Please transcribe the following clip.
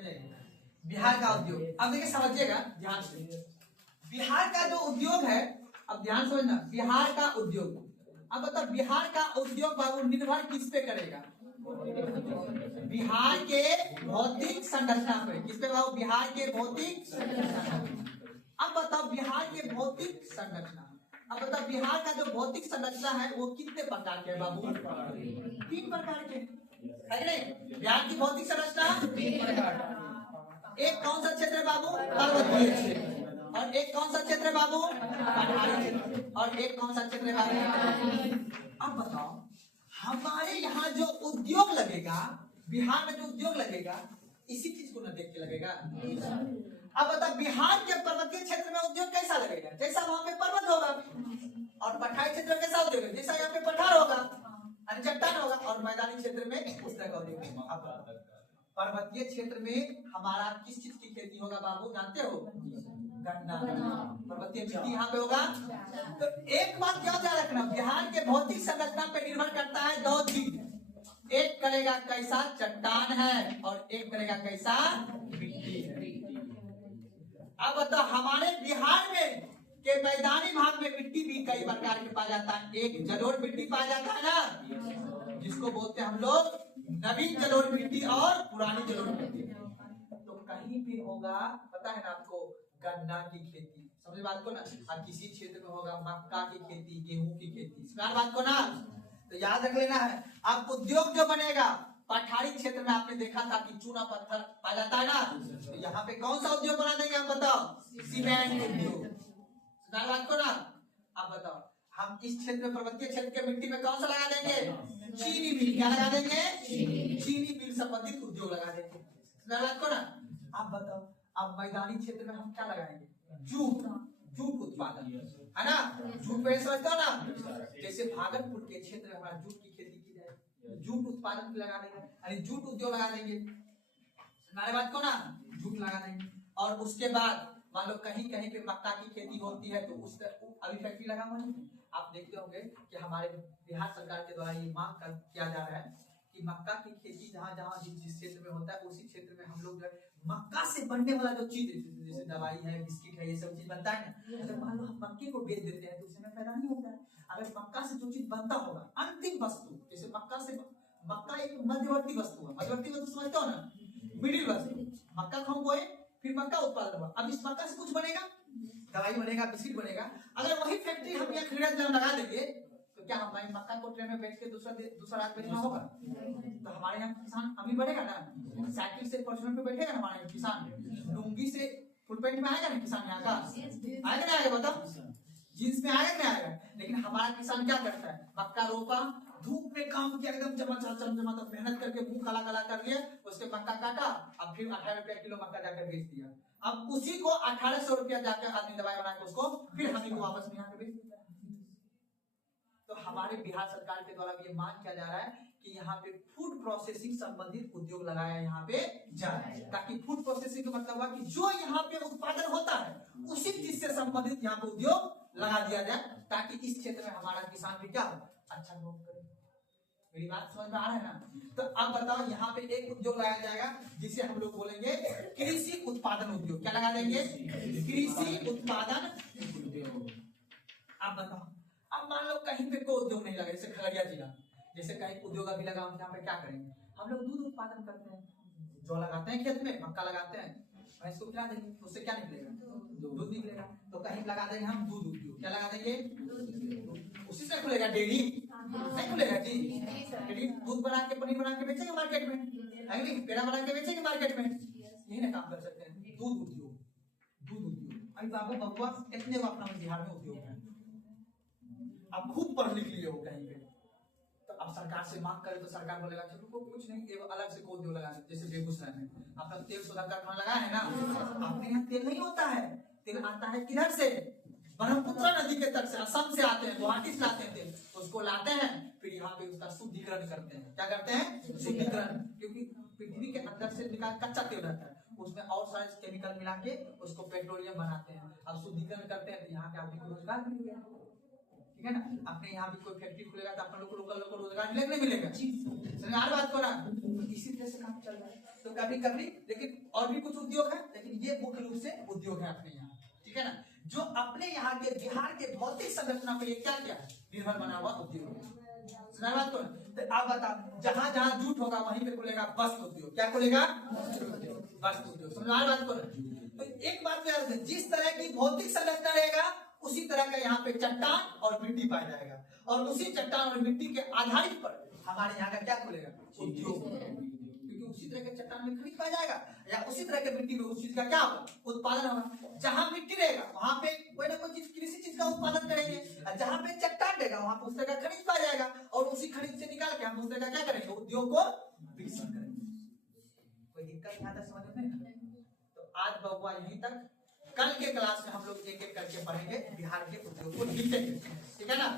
समझिएगा बिहार का उद्योग। अब देखिए समझिएगा ध्यान से, बिहार का जो उद्योग है, अब ध्यान समझना, बिहार का उद्योग। अब बताओ बिहार का उद्योग बाबू निर्भर किस पे करेगा? बिहार के भौतिक संरचना पे। किस पे बाबू? बिहार के भौतिक संरचना। अब बताओ बिहार के भौतिक संरचना, अब बताओ बिहार का जो भौतिक संरचना है वो कितने प्रकार के है बाबू? 3 प्रकार के है नहीं? बिहार की भौतिक संरचना 3 प्रकार। एक कौन सा क्षेत्र है बाबू? पर्वतीय क्षेत्र। और एक कौन सा क्षेत्र है बाबू? पठारी क्षेत्र। और एक कौन सा क्षेत्र है बाबू? अब बताओ हमारे यहाँ जो उद्योग लगेगा, बिहार में जो उद्योग लगेगा, इसी चीज को न देख के लगेगा। अब बताओ बिहार के पर्वतीय क्षेत्र में उद्योग कैसा लगेगा? जैसा वहां पे पर्वत होगा। और पठारी क्षेत्र में कैसा उद्योग है? जैसा यहाँ पे पठार होगा, चट्टान होगा। और मैदानी क्षेत्र में उस तरह का उद्योग होगा। पर्वतीय क्षेत्र में हमारा किस चीज की खेती होगा बाबू? जानते हो? गन्ना। पर्वतीय मिट्टी यहाँ पे होगा। तो एक बात क्या ध्यान रखना, बिहार के भौतिक संरचना पे निर्भर करता है 2 चीज। एक करेगा कैसा चट्टान है और एक करेगा कैसा मिट्टी है। अब बताओ हमारे बिहार में के मैदानी भाग में मिट्टी भी कई प्रकार के पाया जाता है। एक जलोढ़ मिट्टी पाया जाता है ना, जिसको बोलते हैं हम लोग नवीन जलोढ़ मिट्टी और पुरानी जलोढ़ मिट्टी। तो कहीं भी होगा, पता है ना आपको, गन्ना की खेती, समझ बात को ना। और किसी क्षेत्र में होगा मक्का की खेती, गेहूं की खेती, समझ बात को ना। तो याद रख लेना है। अब उद्योग जो बनेगा, पठारी क्षेत्र में आपने देखा था कि चूना पत्थर पाया जाता है ना, तो यहाँ पे कौन सा उद्योग बना देंगे हम? बताओ, सीमेंट उद्योग, समझ बात को ना। अब बताओ हम इस क्षेत्र में, पर्वतीय क्षेत्र के मिट्टी में कौन सा लगा देंगे? चीनी मिल। क्या लगा देंगे? चीनी मिल संबंधित उद्योग लगा देंगे, समझ बात को ना। अब बताओ अब मैदानी क्षेत्र में हम क्या लगाएंगे? जूट। जूट उत्पादन है ना, जूट पे समझते हो ना। जैसे भागलपुर के क्षेत्र में हमारा जूट की खेती की जाए, जूट उत्पादन लगा देंगे, अरे जूट उद्योग लगा देंगे, हमारे बात को ना, जूट लगा देंगे। और उसके बाद मान लो कहीं कहीं पे मक्का की खेती होती है, तो उस अभी फैक्ट्री लगा हुआ है। आप देखते होंगे कि हमारे बिहार सरकार के द्वारा ये मांग किया जा रहा है कि मक्का की खेती जहाँ जहाँ जिस क्षेत्र में होता है, उसी क्षेत्र में हम लोग मक्का से बनने वाला जो चीज, जैसे दवाई है, बिस्किट है, ये सब चीज बनता है ना, अगर मान लो हम मक्के को बेच देते हैं तो उसमें फायदा नहीं होता है। अगर मक्का से जो चीज बनता होगा, अंतिम वस्तु, जैसे मक्का एक मध्यवर्ती वस्तु है। मध्यवर्ती वस्तु समझते हो ना, मिडिल वस्तु। मक्का खाओ बोए, फिर मक्का उत्पादन हुआ, अब इस मक्का से कुछ बनेगा, दवाई बनेगा, बिस्किट बनेगा। अगर वही फैक्ट्री हम यहाँ खरीद लगा देंगे तो क्या हमारे मक्का को ट्रेन में बैठ के दूसरा रात बेचना होगा? तो हमारे यहाँ किसान अमीर बढ़ेगा ना। साइकिल से फॉर्च्यूनर पे बैठेगा ना हमारे यहाँ किसान, लुंगी से फुल पैंट में आएगा ना किसान यहाँ का? आएगा नहीं आएगा बताओ? जींस में आएगा नहीं आएगा? लेकिन हमारा किसान क्या करता है? मक्का रोपा, धूप में काम किया, एकदम चमचमा मेहनत करके मुंह काला काला कर लिया, उसके मक्का काटा, अब फिर 18 रुपया किलो मक्का जाकर बेच दिया। अब उसी को 1800 रुपया जाकर आदमी दवाई बना के उसको फिर हमें को वापस में यहाँ पे बेच देता है। तो हमारे बिहार सरकार के द्वारा ये मांग किया जा रहा है कि यहाँ पे फूड प्रोसेसिंग संबंधित उद्योग लगाया यहाँ पे जाए, ताकि फूड प्रोसेसिंग का मतलब हुआ कि जो यहाँ पे उत्पादन होता है उसी चीज से संबंधित यहाँ पे उद्योग लगा दिया जाए, ताकि इस क्षेत्र में हमारा किसान भी क्या हो, अच्छा ग्रोथ करे। मेरी बात समझ में आ रहा है ना? तो अब बताओ यहाँ पे एक उद्योग लगाया जाएगा जिसे हम लोग बोलेंगे कृषि उत्पादन उद्योग। क्या लगा देंगे? कृषि उत्पादन उद्योग। अब बताओ, अब मान लो कहीं पे कोई उद्योग नहीं लगा, जैसे खगड़िया जिला, जैसे कहीं उद्योग अभी लगा, हम यहाँ पे क्या करेंगे? हम लोग दूध उत्पादन करते हैं, जो लगाते हैं खेत में, मक्का लगाते हैं, भैंस को खिला देंगे, उससे क्या निकलेगा? दूध निकलेगा। तो कहीं लगा देंगे हम दूध उद्योग। क्या लगा देंगे? उसी से खुलेगा डेयरी, नहीं खुलेगा जी? डेयरी दूध बना के, पनीर बना के बेचेंगे मार्केट में, है नहीं? पेड़ा बना के बेचेंगे मार्केट में, यही ना काम कर सकते हैं। दूध उद्योग, दूध उद्योग। अभी बाबू बबुआ इतने अपना बिहार में उद्योग है, आप खूब पढ़ लिख लिए हो कहीं पे, तो अब सरकार से मांग करे तो सरकार बोलेगा चलो को कुछ नहीं, एवं अलग से कोई उद्योग लगा दे। जैसे बेगूसराय में अपना तेल शोधन कारखाना लगा है ना, अपने यहाँ तेल नहीं होता है, तेल आता है किधर से? ब्रह्मपुत्र नदी के तट से, असम से आते हैं, गुवाहाटी से लाते हैं तेल, तो उसको लाते हैं, फिर यहाँ पे उसका शुद्धिकरण करते हैं। क्या करते हैं? शुद्धिकरण। क्योंकि पृथ्वी के अंदर से निकाल कच्चा तेल रहता है, उसमें और सारे केमिकल मिला के उसको पेट्रोलियम बनाते हैं। अब शुद्धिकरण करते हैं तो यहाँ पे आदमी को रोजगार मिल गया, ठीक है ना? अपने यहाँ भी कोई फैक्ट्री खुलेगा तो अपने लोग को रोजगार मिलेगा नहीं मिलेगा? समझ आ रही बात को ना? इसी तरह से काम चल रहा है। तो कभी कभी, लेकिन और भी कुछ उद्योग है, लेकिन ये मुख्य रूप से उद्योग है अपने यहाँ, ठीक है ना, जो अपने यहाँ के बिहार के भौतिक संरचना पर ये क्या क्या है, निर्भर बना हुआ उद्योग है। सुना बात को? तो आप बताओ, जहां जहां जूट होगा वहीं पे खुलेगा वस्त्र उद्योग। क्या खुलेगा? वस्त्र उद्योग। समझ बात को? तो एक बात याद रखें, जिस तरह की भौतिक संरचना रहेगा उसी तरह का यहाँ पे चट्टान और मिट्टी पाया जाएगा, और उसी चट्टान और मिट्टी के आधारित पर हमारे यहाँ का क्या खुलेगा? उद्योग। क्योंकि उसी तरह के चट्टान में खनिज पाया जाएगा, या उसी तरह के मिट्टी में उस चीज का क्या होगा? उत्पादन होगा। जहां मिट्टी रहेगा वहां पे कोई ना कोई चीज, किसी चीज का उत्पादन करेंगे, और जहां पे चट्टान रहेगा वहां पे उस तरह का खनिज पाया जाएगा, और उसी खनिज से निकाल के हम उस तरह का क्या करेंगे? उद्योग को विकसित करेंगे। कोई दिक्कत यहाँ तक समझ में? तो आज बउआ यहीं तक। कल के क्लास में हम लोग एक एक करके पढ़ेंगे बिहार के उद्योग को, ठीक है ना?